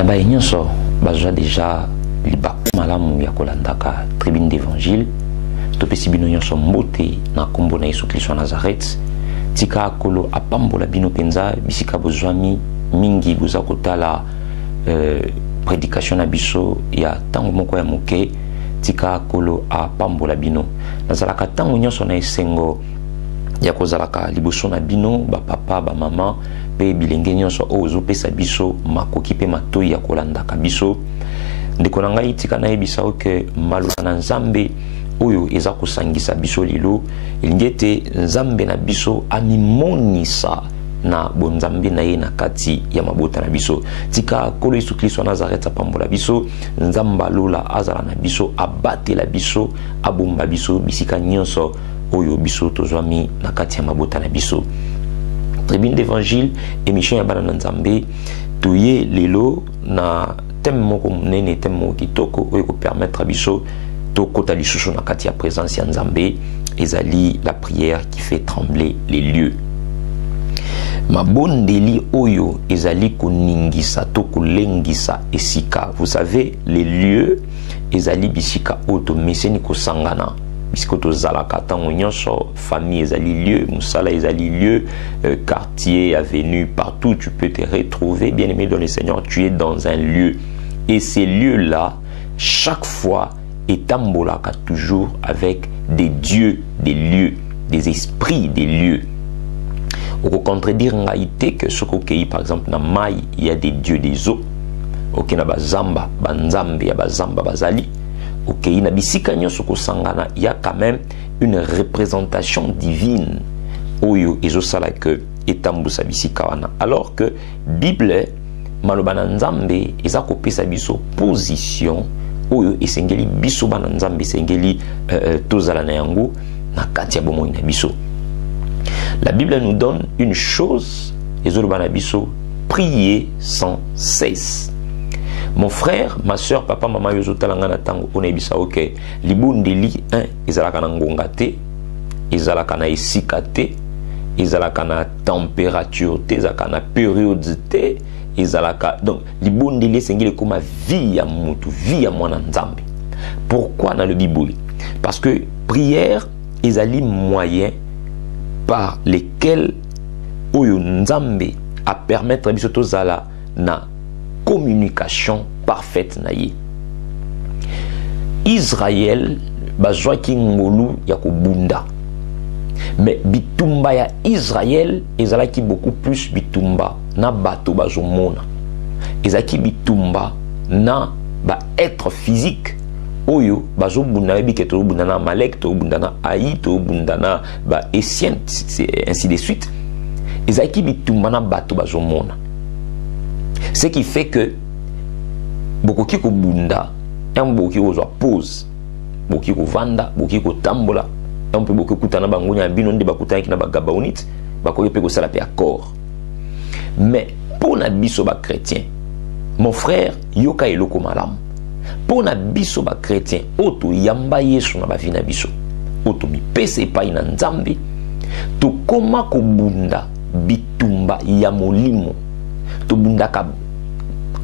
Nabaye nyonso bazwa déjà libaku malamu ya kolandaka tribune d'évangile topesi bino nyonso mbote na kombo na Yesu Kristo wa Nazareth tika akolo apambola bino penza bisika bozwami mingi boza kotala prédication na biso ya tango moko ya moke tika akolo apambola bino nazalaka tango nyonso na esengo ya kozalaka liboso na bino ba papa ba mama pe bilenge nyonso ozo pesa biso makoki pe matoi ya kolandaka biso ndeko na ngai tika na yebisa oke maloba na nzambe oyo eza kosangisa biso lilo elingete nzambe na biso amimonisa na bonzambe na ye na kati ya mabota na biso tika kolo Yesu Kristo wa Nazareth apambola biso nzamba lola azala na biso abatela biso abomba biso bisika nyonso oyo biso tozwami na kati ya mabota na biso. Tribune d'évangile émission ya bana na nzambe tuye lelo na thème moko munene thème moko kitoko oyo ko permettre biso to kota lisusu na kati ya présence ya nzambe ezali la prière qui fait trembler les lieux. Mabondeli oyo ezali kuningisa to kulengisa esika. Vous savez les lieux ezali bisika oto meseni ko sangana bisiko to zalaka tango nyonso famille ezali lieu musala ezali lieu quartier avenue partout tu peux te retrouver bien aimé dans le Seigneur tu es dans un lieu et ces lieux là chaque fois etambolaka toujours avec des dieux des lieux des esprits des lieux. Au contredire ngaïté que ce qu'il par exemple na mai il y a des dieux des eaux ok na bazamba banzambe ya bazamba bazali ok na bisika nyonso ko sangana il y a quand même une représentation divine oyo ezosala que etambusa bisika wana alors que Bible maloba na nzambe eza kopesa biso position oyo esengeli biso bana nzambe esengeli tozala na yango na kati ya bomoi na biso. La Bible nous donne une chose, prier sans cesse. Mon frère, ma soeur, papa, maman, yozotalangana tango onebisa ok. Libundeli 1, ezalaka na ngonga te, ezalaka na esika te, ezalaka na température te, ezalaka na périodité, ezalaka donc libundeli sengeli comme vie ya mutu, vie ya mwana nzambe. Pourquoi dans le Bible? Parce que prière ezali moyen par lesquels oyo nzambe a permettre biso tozala na communication parfaite na ye. Israël bazwaki ngolu ya kobunda mais bitumba ya Israël ezalaki beaucoup plus bitumba na bato bazomona ezalaki bitumba na ba être physique oyo bazo bunda bike to bunda na Malek to bunda na Aï to bunda na ba Essien ainsi de suite ezaki bitumba na bato bazo mona ce qui fait que bokoki ko bunda un bokoki ko zo pause bokoki ko vanda bokoki ko tambola un peu bokoki kutana bangonya bino ndi bakutana kina bagabaonite bakoki pe ko sala pe accord mais pour na biso ba chrétien mon frère yoka eloko malamu pour na biso ba chrétien oto yamba Yesu na bavi na biso oto mipese epai na nzambe to koma kobunda bitumba ya molimo to bunda ka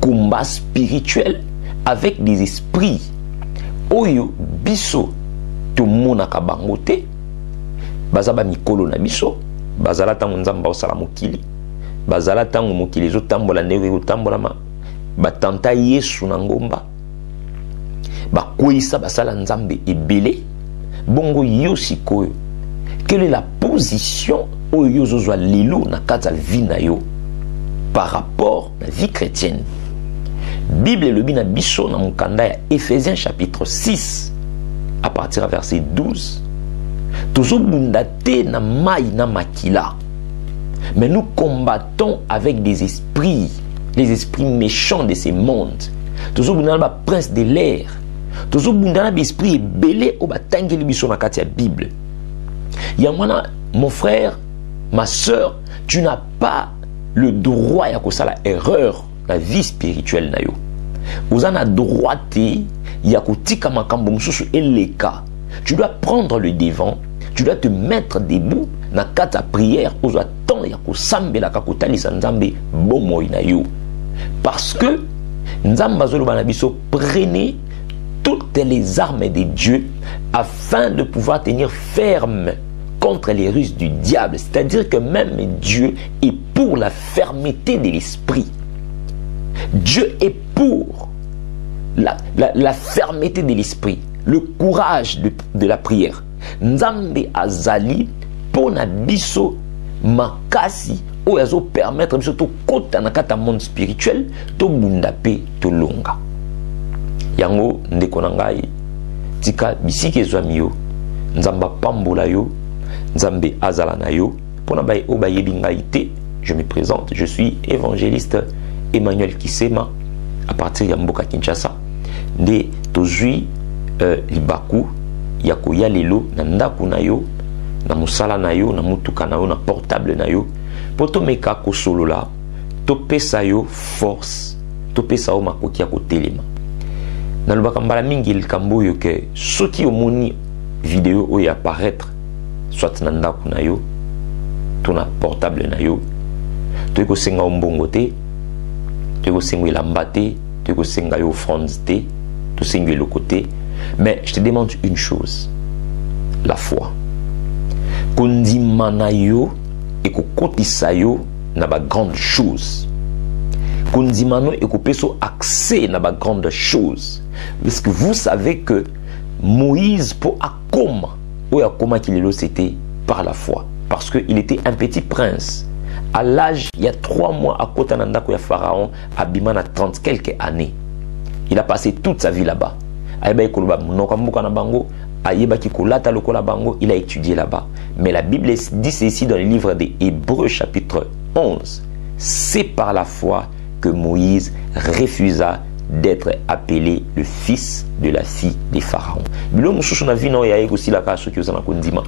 combat spirituel avec des esprits oyo biso to mona ka bango te bazaba mikolo na biso bazala tango nzamba osala mokili bazala tango mokili zo tambola ndenge ko tambola ma batanta Yesu na ngomba bakwisa basala nzambe ebele bongo yo sikoyo quelle est la position oyo yozozwa lelo na kati ya vie na yo par rapport à la vie chrétienne. Bible le bina biso na mukanda ya Ephésiens chapitre 6 à partir du verset 12 tozo bunda te na mai na makila mais nous combattons avec des esprits, les esprits méchants de ces mondes. Tozo bunda na prince de l'air tozo bunda na esprit ebele o batangeli biso na kati ya Bible. Yamwana mon frère, ma soeur, tu n'as pas le droit ya kosala erreur la vie spirituelle na yo. Ozana droit te ya kotika makambo mususu eleka. Tu dois prendre le devant, tu dois te mettre debout na kata prière ozo temps ya kosambela ka kotalisa nzambe bomoi na yo. Parce que Nzamba zolo bana biso, prenez toutes les armes de Dieu afin de pouvoir tenir ferme contre les ruses du diable. C'est-à-dire que même Dieu est pour la fermeté de l'esprit. Dieu est pour la fermeté de l'esprit, le courage de la prière. Nzambe azali pona biso makasi oyazo permettre biso to kota na kata monde spirituel to bunda pe to longa. Yango ndeko na ngai tika bisiki ezwami yo, nzamba pambola yo, nzambe azala na yo pona baye o bayebi ngai te. Je me présente, je suis évangéliste Emmanuel Kisema à partir ya mboka Kinshasa. Nde tozwi libaku ya koya lelo na ndaku na yo, na musala na yo, na mutuka na yo, na portable na yo, po tomeka kosolola, topesa yo force, topesa yo makoki ya kotelema. Nalobaka mbala mingi likambo oyo ke soki omoni video oyo apparaître soit na ndaku na yo to na portable na yo, toyei kosenga yo mbongo te, toyei kosenga elamba te, toyei kosenga yo offrande te, tosengi eloko te. Mais je te demande une chose, la foi. Kondima na yo et kokotisa yo na ba grande chose. Kondima no et kopeso accès na ba grande chose. Parce que vous savez que Moïse pour akoma, ou akoma kilelo c'était par la foi. Parce qu'il était un petit prince. À l'âge, il y a 3 mois à Kotanandako ya Pharaon, Abimana 30 quelques années. Il a passé toute sa vie là-bas. Il a étudié là-bas. Mais la Bible dit ceci dans le livre des Hébreux chapitre 11. C'est par la foi que Moïse refusa d'être appelé le fils de la fille des pharaons. Bilo mususu na vina ya ego sila ka soki ozana kondima.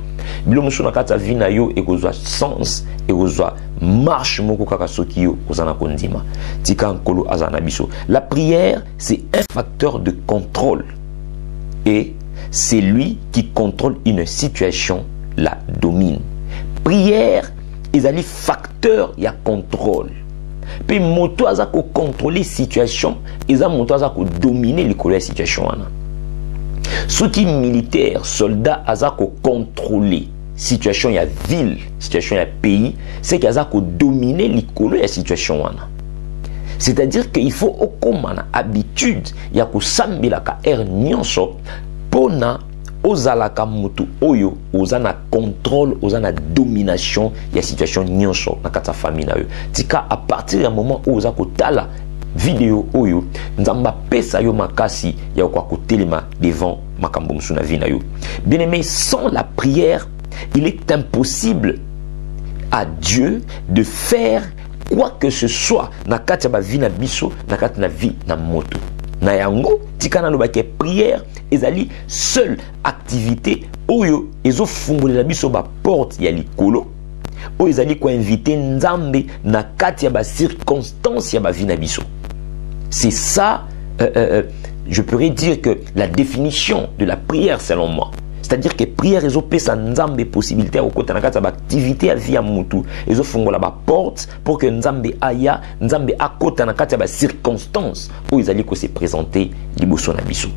Bilo mususu na kata vina yo ekozwa sens ekozwa marche moko kaka soki yo ozana kondima. Tika nkolo azana biso. La prière, c'est un facteur de contrôle. Et c'est lui qui contrôle une situation, la domine. Prière, ils ont facteur, il y a contrôle. Puis moto aza ko contrôler situation, ils ont moto aza ko dominer la situation. Ceux qui militaires, soldats aza ko contrôler situation ya ville, situation ya pays, c'est qu'ils aza ko dominer la situation. C'est-à-dire qu'il faut au commun habitude ya ko sambila ka nyonso pona ozalaka mutu oyo ozana contrôle ozana domination ya situation nyonso na kata famille na yo. Tika à partir du moment où oza kotala vidéo oyo nzamba pesa yo makasi ya kwa kotelema devant makambo musuna vi na yo. Bien aimé, sans la prière, il est impossible à Dieu de faire quoi que ce soit na kati ba vi na biso na kati na vi na moto. Na yango tikana lobake prière ezali seule activité oyo ezo fungolela biso ba porte ya likolo oyo ezali ko inviter nzambe na kati ya ba circonstance ya ba vie na biso. C'est ça je pourrais dire que la définition de la prière selon moi. C'est-à-dire que prière ezo pesa nzambe possibilité au côté na kati ba activité à vie ya mutu ezo fungola ba porte pour que nzambe aya nzambe akota na kati ba circonstance où ils allaient se présenter liboso na biso.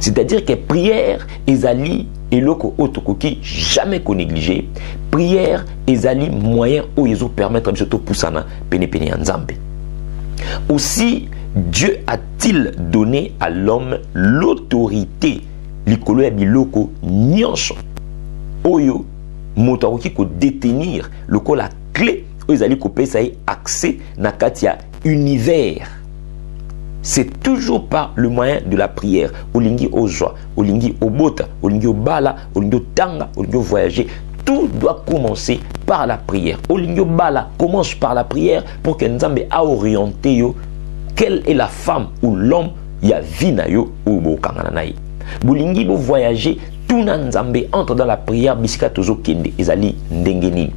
C'est-à-dire que prière ezali eloko otokoki jamais ko négliger. Prière ezali moyen où ils ont permettre biso to pusana pene pene nzambe. Aussi Dieu a-t-il donné à l'homme l'autorité likolo ya biloko nyonso oyo moto akoki ko détenir lokola clé oyo ezali kopesa ye accès na kati ya univers. C'est toujours par le moyen de la prière. Olingi ozwa, olingi obota, olingi obala, olingi otanga, olingi voyager. Tout doit commencer par la prière. Olingi obala commence par la prière pour que Nzambe a orienté yo quelle est la femme ou l'homme ya vie na yo ou bokangana na ye. Bolingi bo voyager, tout Nzambe entre dans la prière bisika tozo kende ezali ndengeni.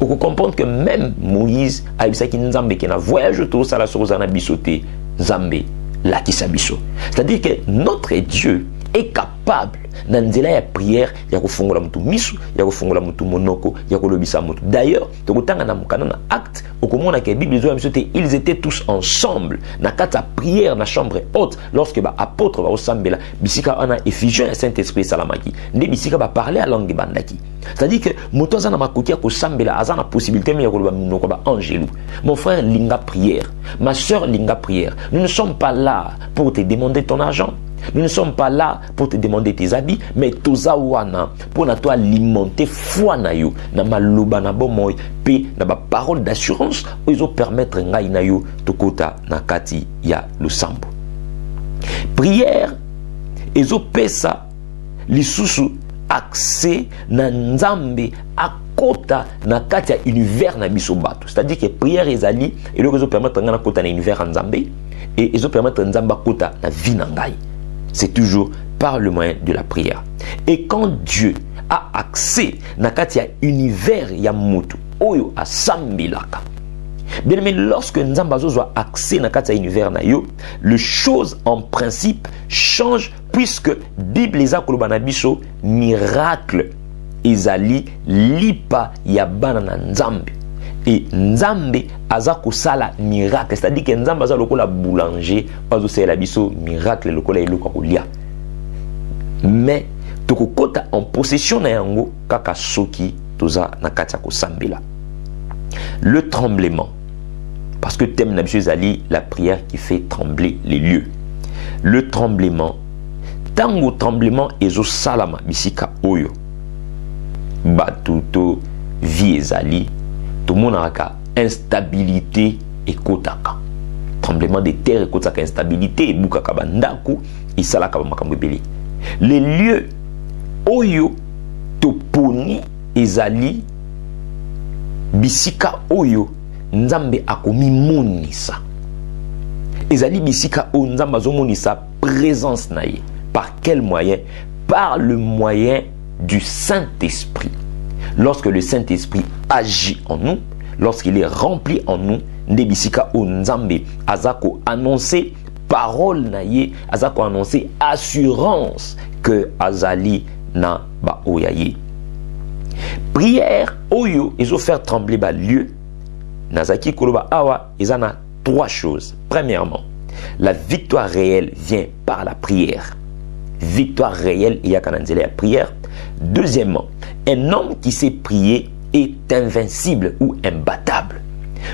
Vous comprenez que même Moïse a dit que Nzambe qui na voyage to sala so zana bisote Nzambe la kisabiso. C'est-à-dire que notre Dieu est capable na nzela ya prière ya kofungola mutu misu ya kofungola mutu monoko ya kolobisa mutu. D'ailleurs tokotanga na mukana na acte okomona ke Bible zo miso te, ils étaient tous ensemble na kata prière na chambre haute lorsque ba apôtre ba osambela bisika ana effusion ya Saint-Esprit salamaki nde bisika ba parler à langue bandaki. C'est-à-dire que moto azana makoki ya kosambela azana possibilité mais ya koloba monoko ba angelu. Mon frère, linga prière, ma sœur linga prière. Nous ne sommes pas là pour te demander ton argent. Nous ne sommes pas là pour te demander tes habits, mais tozawana pour na toi alimenter foi na yo na maloba na bomoy pe na ba parole d'assurance ils ont permettre ngai na yo tokota na kati ya lusambo. Prière ezo pesa lisusu accès na nzambe akota na kati ya univers na biso bato. C'est-à-dire que prière ezali et le ezo permettre ngai na kota na univers nzambe et ezo permettre nzamba kota na vie na ngai. C'est toujours par le moyen de la prière. Et quand Dieu a accès na kati ya univers ya mutu oyo asambilaka, bien aimé, lorsque nzamba zo a accès na kati ya univers na yo, les choses en principe changent puisque Bible eza koloba na biso miracle ezali lipa ya bana na nzambe. Et nzambe aza kosala miracle, c'est-à-dire que nzambe aza lokola boulanger azo sala biso miracle lokola eloko kolia. Mais tokokota en possession na yango kaka soki toza na kati ya kosambela. Le tremblement, parce que thème na biso ezali la prière qui fait trembler les lieux. Le tremblement, tango tremblement ezo salama bisika oyo batuto vie ezali tout le monde a instabilité et kotaka. Tremblement de terre et kotaka instabilité et bukaka bandaku et salaka makambo ebele. Les lieux oyo toponi ezali bisika oyo nzambe akomi monisa. Ezali bisika oyo nzambe azomonisa présence na ye. Par quel moyen? Par le moyen du Saint-Esprit. Lorsque le Saint-Esprit agit en nous, lorsqu'il est rempli en nous, Nebisika o Nzambe, azako annoncer parole naye, azako annoncer assurance que azali na ba oyaye. Prière oyo, ils ont fait trembler ba lieu. Nazaki koloba awa, ils en a trois choses. Premièrement, la victoire réelle vient par la prière. Victoire réelle, il y a qu'à la prière. Deuxièmement, un homme qui sait prier est invincible ou imbattable.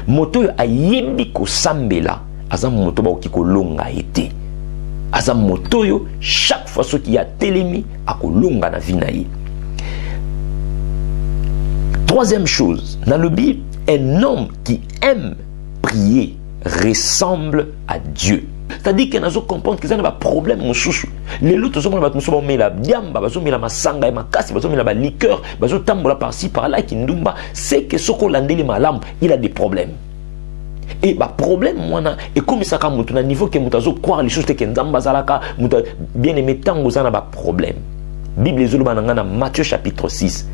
Moto ayebi ko sambela, azam moto ba okiko longa été. Azam moto yo chaque fois ce qui a télémi a ko longa na vie na ye. Troisième chose, dans le Bible, un homme qui aime prier ressemble à Dieu. C'est-à-dire que nous comprenons que ça n'a pas de problème. Les autres sont la diamba, la masanga, la liqueur, par-ci, par-là, c'est que ce qu'on a il a des problèmes. Et le problème, et comme ça, quand on a un niveau que nous croire les choses que nous bien aimé, tant que ça n'a pas de problème. Bible Matthieu chapitre 6.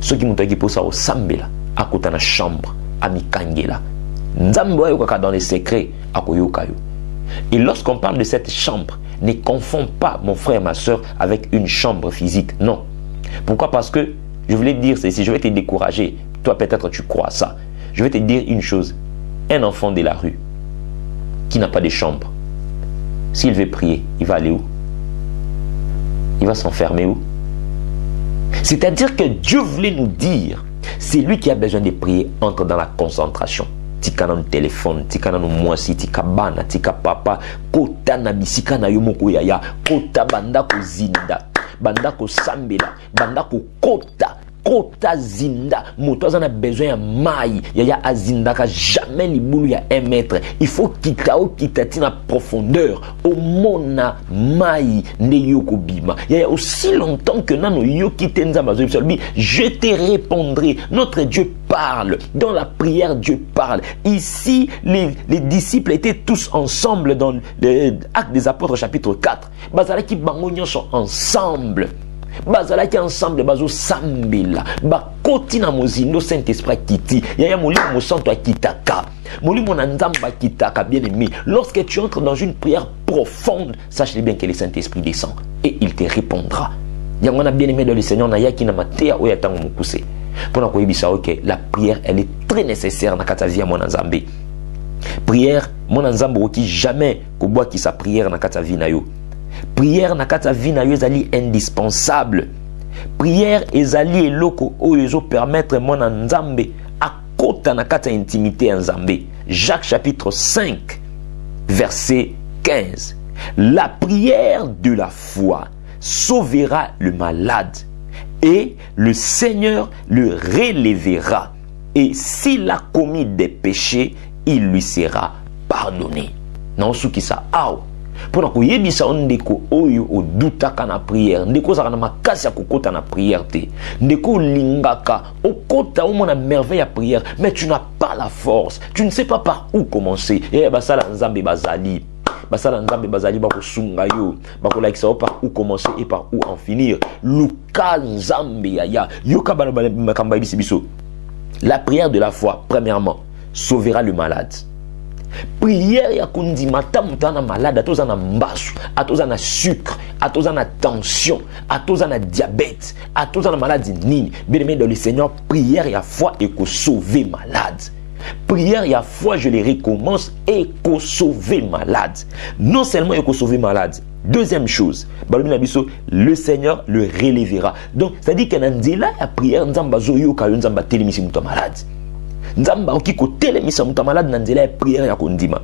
Ceux qui m'ont dit pour ça au Sambela, à côté de la chambre, à Mikangela. Dans les secrets, à Koyokayo. Et lorsqu'on parle de cette chambre, ne confonds pas, mon frère, ma soeur, avec une chambre physique. Non. Pourquoi? Parce que, je voulais te dire ceci, je vais te décourager. Toi, peut-être, tu crois ça. Je vais te dire une chose. Un enfant de la rue, qui n'a pas de chambre, s'il veut prier, il va aller où? Il va s'enfermer où? C'est-à-dire que Dieu voulait nous dire, c'est lui qui a besoin de prier, entre dans la concentration. Tika na téléphone, tika na mwasi, tika bana, tika papa, kota na bisika na yomoko yaya, kota banda ko zinda, banda ko sambela, banda ko kota, kota zinda. Moto azana besoin ya mai, yaya azinda ka jamais libulu ya 1 mètre. Il faut kitao kitati na profondeur, au mona mai ne yoko bima. Yaya aussi longtemps que nano yo kitenza mazo je te répondrai. Notre Dieu parle. Dans la prière, Dieu parle. Ici, les disciples étaient tous ensemble dans l'Acte des Apôtres, chapitre 4. Bazala qui bangonion sont ensemble. bazalaki ensemble bazo sambela bakoti na mozindo Saint-Esprit kiti yaya molimo mosanto akitaka molimo na nzamba akitaka. Bien aimé, lorsque tu entres dans une prière profonde, sache bien que le Saint-Esprit descend et il te répondra. Yangona bien aimé dans le Seigneur na yaki na matea oyatango mukuse pour na koyebisa que la prière elle est très nécessaire na kata vie mona nzambe. Prière mona nzambe oki jamais ko boa ki sa prière na kata vie na yo. Prière na kata vie na yo ezali indispensable. Prière ezali eloko oyo ezo permettre mona nzambe akota na kata intimité nzambe. Jacques chapitre 5 verset 15. La prière de la foi sauvera le malade et le Seigneur le relèvera. Et s'il a commis des péchés, il lui sera pardonné. Non, ce qui ça aou. Pour que yebisa ondeko oyo odutaka na prière, ndeko za na makasi ya kokota na prière te. Ndeko lingaka okota o mona merveille à prière, mais tu n'as pas la force. Tu ne sais pas par où commencer. Et basala nzambe bazali. Basala nzambe bazali bakosunga yo, bakolakisa par où commencer et par où en finir. Luka nzambe ya yoka makamba biso. La prière de la foi, premièrement, sauvera le malade. Prière ya kundima tamutana malade, atoza na mbasu, atoza na sucre, atoza na tension, atoza na diabète, atoza na maladie nini. Bien aimé dans le Seigneur, prière ya foi et que sauver malade. Prière ya foi, je les recommence, et que sauver malade. Non seulement et que sauver malade. Deuxième chose, le Seigneur le relèvera. Donc, ça dit que dans la prière, nzamba zoyo ka nzamba telemisi muta malade. Nzamba oki ko telemisa muta malade dans la prière ya kondima.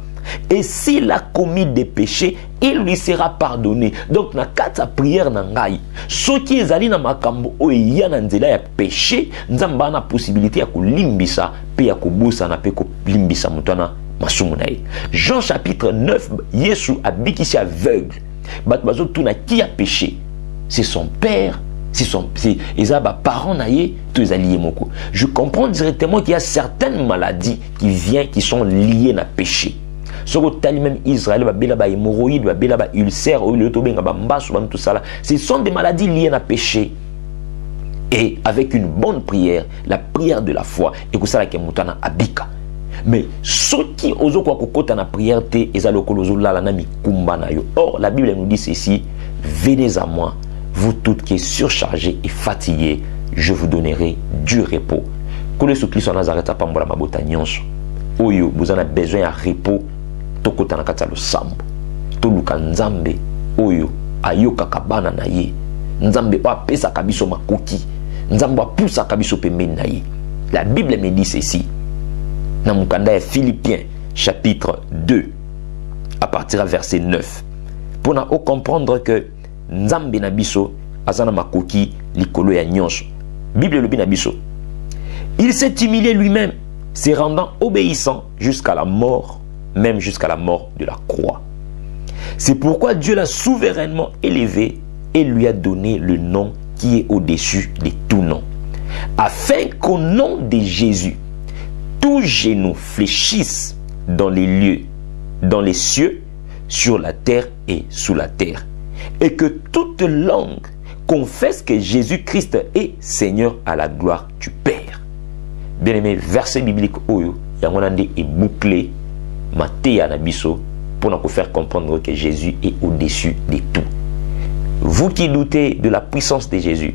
Et s'il a commis des péchés, il lui sera pardonné. Donc, na kata prière na ngai, ceux qui ezali na makambo o ya na nzela ya péché, nzamba na possibilité ya ko limbisa pe ya ko bosa na pe ko limbisa mutana masumu na ye. Jean chapitre 9, Yesu abikisi aveugle. Batbazo tuna qui a péché, c'est son père, c'est parents naïe, tous les alliés moko. Je comprends directement qu'il y a certaines maladies qui sont liées à péché. Ce que même Israël, hémorroïde, ulcère, tout ça, ce sont des maladies liées à péché. Et avec une bonne prière, la prière de la foi, et que ça la mutana abika. Mais ceux qui osent quoi kokota na prière te ezalokolozo la na mikumba na yo. Or la Bible nous dit ceci: venez à moi, vous toutes qui êtes surchargés et fatigués, je vous donnerai du repos. Kole so Kristo Nazareth apambola mabota nyonso. Oyo vous en avez besoin de repos, tokota na kata lo sambo. Toluka nzambe oyo ayoka kabana na ye. Nzambe wa pesa kabiso makoki. Nzambe wa pousa kabiso pembeni na ye. La Bible me dit ceci. Dans mon candidat Philippiens chapitre 2 à partir du verset 9 pour nous comprendre que Nzambe na biso azana makoki likolo ya nyonso. Bible lobi na biso, il s'est humilié lui-même, se rendant obéissant jusqu'à la mort, même jusqu'à la mort de la croix. C'est pourquoi Dieu l'a souverainement élevé et lui a donné le nom qui est au-dessus de tout nom, afin qu'au nom de Jésus tous genoux fléchissent dans les lieux, dans les cieux, sur la terre et sous la terre, et que toute langue confesse que Jésus-Christ est Seigneur à la gloire du Père. Bien-aimé, verset biblique oyo yangonande est bouclé Matthieu Nabiso pour nous faire comprendre que Jésus est au-dessus de tout. Vous qui doutez de la puissance de Jésus,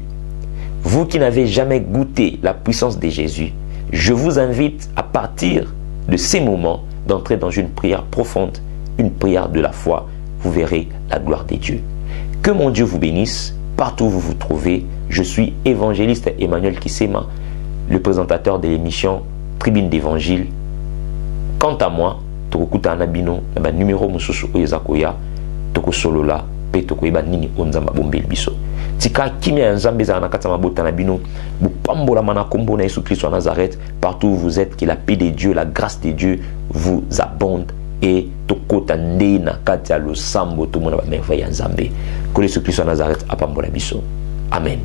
vous qui n'avez jamais goûté la puissance de Jésus, je vous invite à partir de ces moments d'entrer dans une prière profonde, une prière de la foi. Vous verrez la gloire de Dieu. Que mon Dieu vous bénisse partout où vous vous trouvez. Je suis évangéliste Emmanuel Kisema, le présentateur de l'émission Tribune d'Évangile. Quant à moi, tokokuta anabino na numéro mususu oyezakoya toko solola pe toko yeba nini onzamba bombeli biso. Tika kimia nzambe za nakata mabota na bino bu pambola mana kombo na Yesu Christ wa Nazareth partout où vous êtes, que la paix de Dieu, la grâce de Dieu vous abonde et tokota nde na kati ya losambo to mona ba merveille ya nzambe. Que Yesu Christ wa Nazareth apambola biso. Amen.